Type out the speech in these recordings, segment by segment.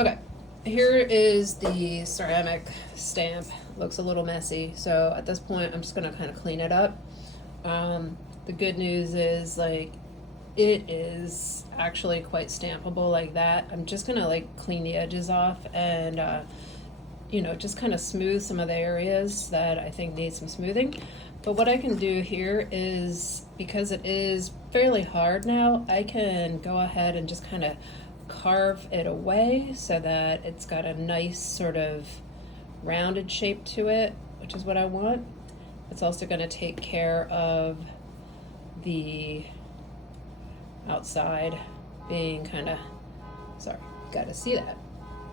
Okay, here is the ceramic stamp. Looks a little messy, so at this point I'm just gonna kind of clean it up. The good news is like it is actually quite stampable like that. I'm just gonna like clean the edges off and just kind of smooth some of the areas that I think need some smoothing. But what I can do here is, because it is fairly hard now, I can go ahead and just kind of carve it away so that it's got a nice sort of rounded shape to it, which is what I want. It's also going to take care of the outside being kind of, sorry, got to see that.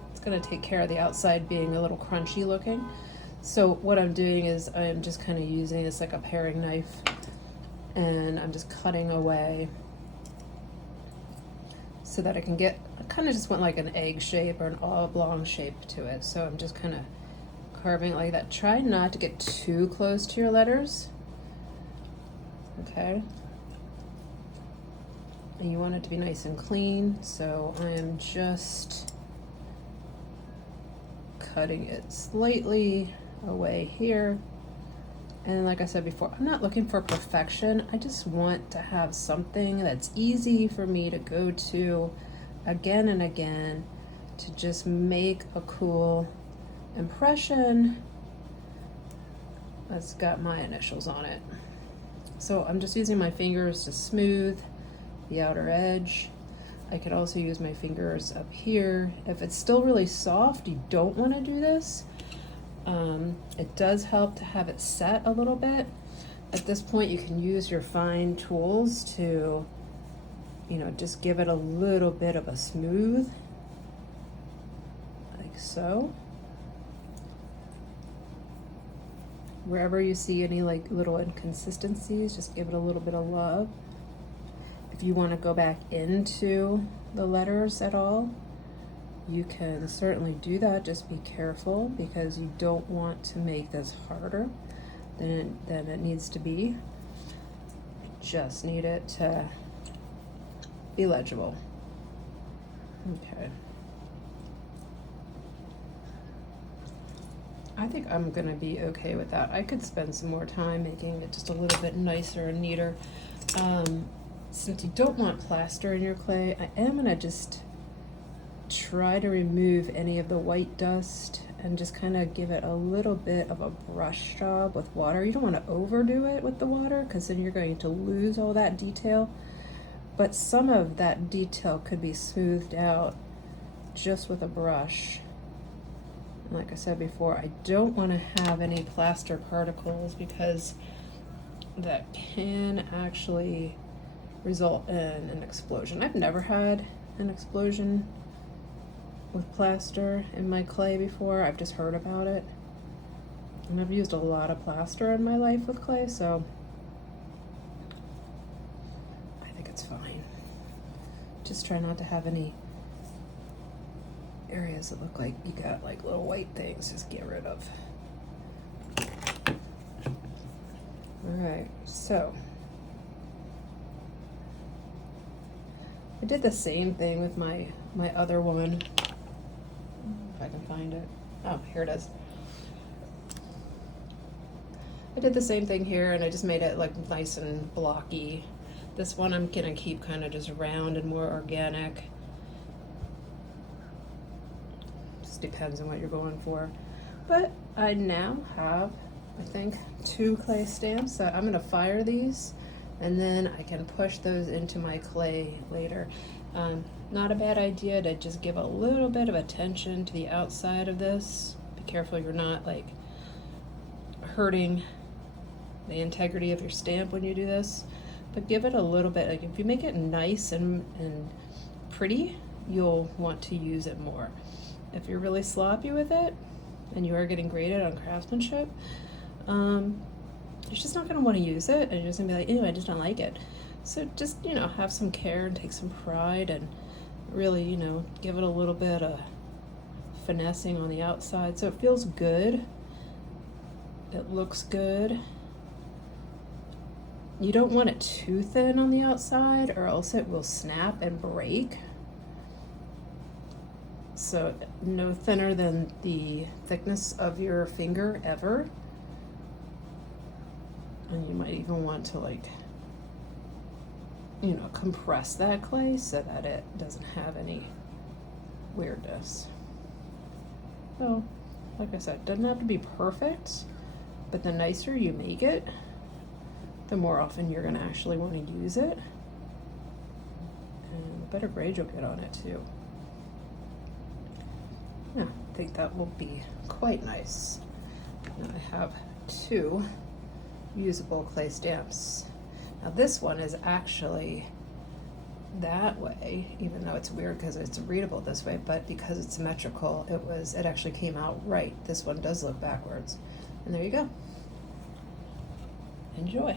It's going to take care of the outside being a little crunchy looking. So what I'm doing is I'm just kind of using this like a paring knife, and I'm just cutting away so that I can get, I kind of just want like an egg shape or an oblong shape to it. So I'm just kind of carving it like that. Try not to get too close to your letters. Okay. And you want it to be nice and clean, so I am just cutting it slightly away here. And like I said before, I'm not looking for perfection. I just want to have something that's easy for me to go to again and again to just make a cool impression that's got my initials on it. So I'm just using my fingers to smooth the outer edge. I could also use my fingers up here. If it's still really soft, you don't want to do this. It does help to have it set a little bit. At this point, you can use your fine tools to, just give it a little bit of a smooth, like so. Wherever you see any like little inconsistencies, just give it a little bit of love. If you want to go back into the letters at all, you can certainly do that. Just be careful, because you don't want to make this harder than it needs to be. You just need it to be legible. Okay. I think I'm gonna be okay with that. I could spend some more time making it just a little bit nicer and neater. Since you don't want plaster in your clay, I am gonna just try to remove any of the white dust and just kind of give it a little bit of a brush job with water. You don't want to overdo it with the water, because then you're going to lose all that detail. But some of that detail could be smoothed out just with a brush. And like I said before, I don't want to have any plaster particles, because that can actually result in an explosion. I've never had an explosion with plaster in my clay before. I've just heard about it. And I've used a lot of plaster in my life with clay, so I think it's fine. Just try not to have any areas that look like you got like little white things. Just get rid of. Alright, so I did the same thing with my other one. If I can find it. Oh, here it is. I did the same thing here, and I just made it like nice and blocky. This one I'm gonna keep kind of just round and more organic. Just depends on what you're going for. But I now have, I think, 2 clay stamps that I'm gonna fire these, and then I can push those into my clay later. Not a bad idea to just give a little bit of attention to the outside of this. Be careful you're not like hurting the integrity of your stamp when you do this, but give it a little bit. Like if you make it nice and pretty, you'll want to use it more. If you're really sloppy with it and you are getting graded on craftsmanship, you're just not going to want to use it, and you're just going to be like, ew, I just don't like it. So just, have some care and take some pride and really, give it a little bit of finessing on the outside so it feels good. It looks good. You don't want it too thin on the outside, or else it will snap and break. So no thinner than the thickness of your finger ever. And you might even want to, like, you know, compress that clay so that it doesn't have any weirdness. So, like I said, it doesn't have to be perfect, but the nicer you make it, the more often you're gonna actually want to use it, and the better grade you'll get on it too. Yeah, I think that will be quite nice. Now I have 2 usable clay stamps. Now this one is actually that way, even though it's weird because it's readable this way, but because it's symmetrical, it actually came out right. This one does look backwards. And there you go. Enjoy.